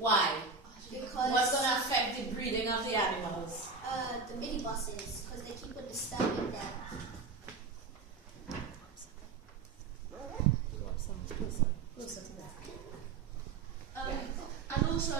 Why? Because what's going to affect the breeding of the animals? The minibuses, because they keep on disturbing them. And also,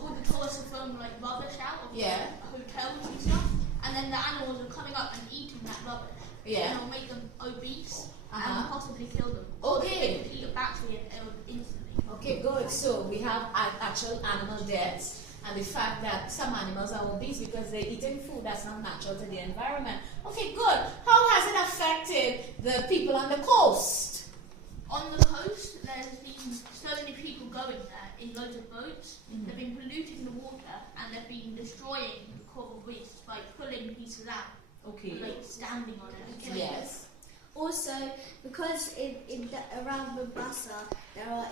all the tourists are throwing like rubbish out of hotels and stuff, and then the animals are coming up and eating that rubbish. Yeah. And it'll make them obese and possibly kill them. Okay. Or they could eat a battery and instantly. Okay, good. So we have actual animal deaths and the fact that some animals are obese because they're eating food that's not natural to the environment. Okay, good. How has it affected the people on the coast? On the coast, there's been so many people going there in loads of boats. They've been polluting the water and they've been destroying the coral reefs by pulling pieces out. Okay. Like standing on it. Yes. Also, because around Mombasa there are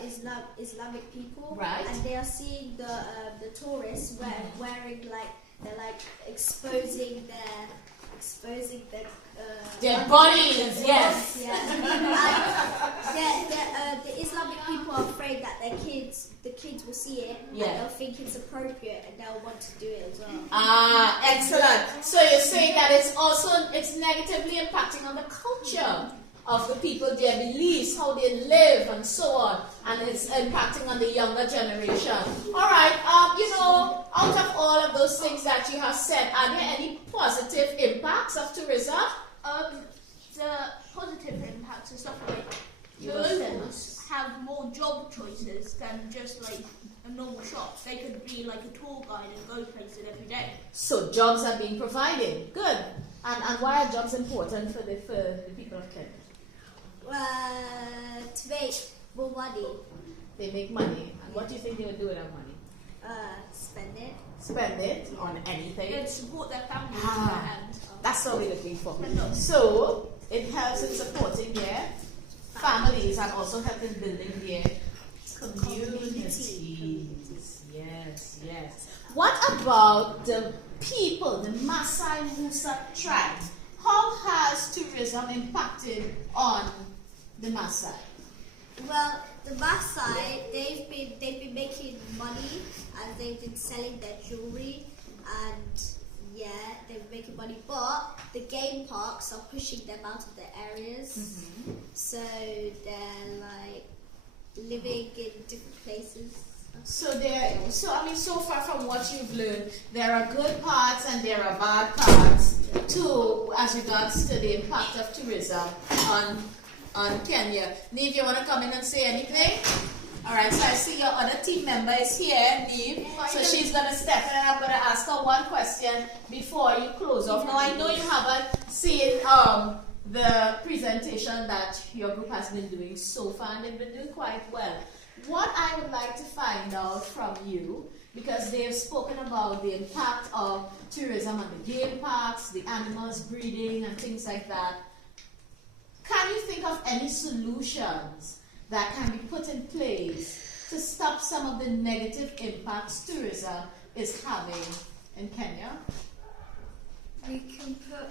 Islamic people, right, and they are seeing the tourists wearing they're exposing their bodies. Yes. The Islamic people are afraid that the kids will see it and they'll think it's appropriate and they'll want to do it as well. Ah, excellent. So you're saying that it's negatively impacting on the culture of the people, their beliefs, how they live, and so on, and it's impacting on the younger generation. All right. Out of all of those things that you have said, are there any positive impacts of tourism? The positive impacts are stuff like the locals have more job choices than just like a normal shop. They could be like a tour guide and go places every day. So jobs are being provided. Good. And why are jobs important for the people of Kenya? To make more money. They make money. And what do you think they would do with that money? Spend it. Spend it on anything. They'd support their families. That's what we're looking for. So it helps in supporting their families and also helping building their communities. Yes. What about the people, the Maasai Musa tribe? How has tourism impacted on the Maasai? Well, the Maasai, they've been making money and they've been selling their jewelry and they've been making money, but the game parks are pushing them out of their areas, so they're like living in different places. So far from what you've learned, there are good parts and there are bad parts too as regards to the impact of tourism on Kenya. Neve, you want to come in and say anything? Alright, so I see your other team member is here, Neve. So she's going to step in and I'm going to ask her one question before you close off. Now I know you haven't seen the presentation that your group has been doing so far, and they've been doing quite well. What I would like to find out from you, because they've spoken about the impact of tourism on the game parks, the animals breeding and things like that, can you think of any solutions that can be put in place to stop some of the negative impacts tourism is having in Kenya? We can put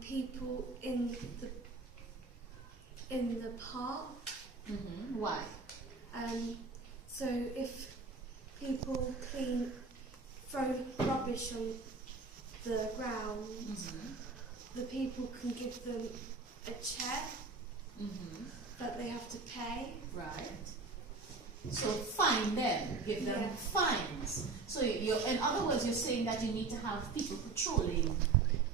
people in the park. Why? So if people throw rubbish on the ground, the people can give them a check that they have to pay. Right. So fine them, give them fines. So in other words, you're saying that you need to have people patrolling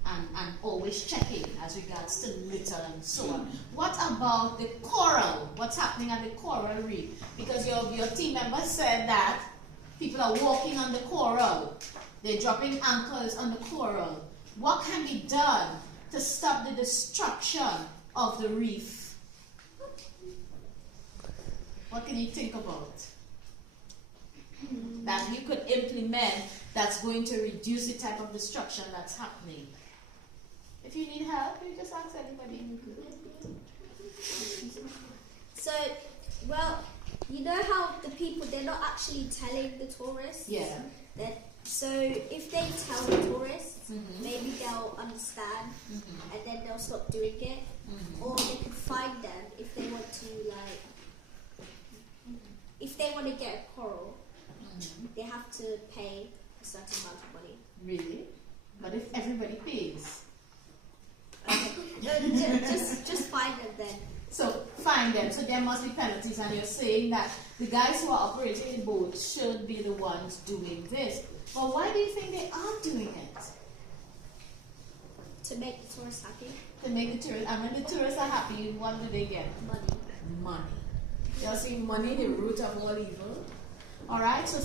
and always checking as regards to litter and so on. What about the coral? What's happening at the coral reef? Because your team member said that people are walking on the coral. They're dropping anchors on the coral. What can be done to stop the destruction of the reef? What can you think about that you could implement that's going to reduce the type of destruction that's happening? If you need help, you just ask anybody. So, well, you know how the people, they're not actually telling the tourists? Yeah. So if they tell the tourists, maybe they'll understand and then they'll stop doing it. Or they can fine them if they want to, if they want to get a coral, they have to pay a certain amount of money. Really? But if everybody pays, Okay. just find them then. so fine them. So there must be penalties, and you're saying that the guys who are operating the boat should be the ones doing this. But why do you think they aren't doing it? To make the tourists happy. To make the tourists, and when the tourists are happy, what do they get? Money. Money. You see, money the root of all evil. All right. So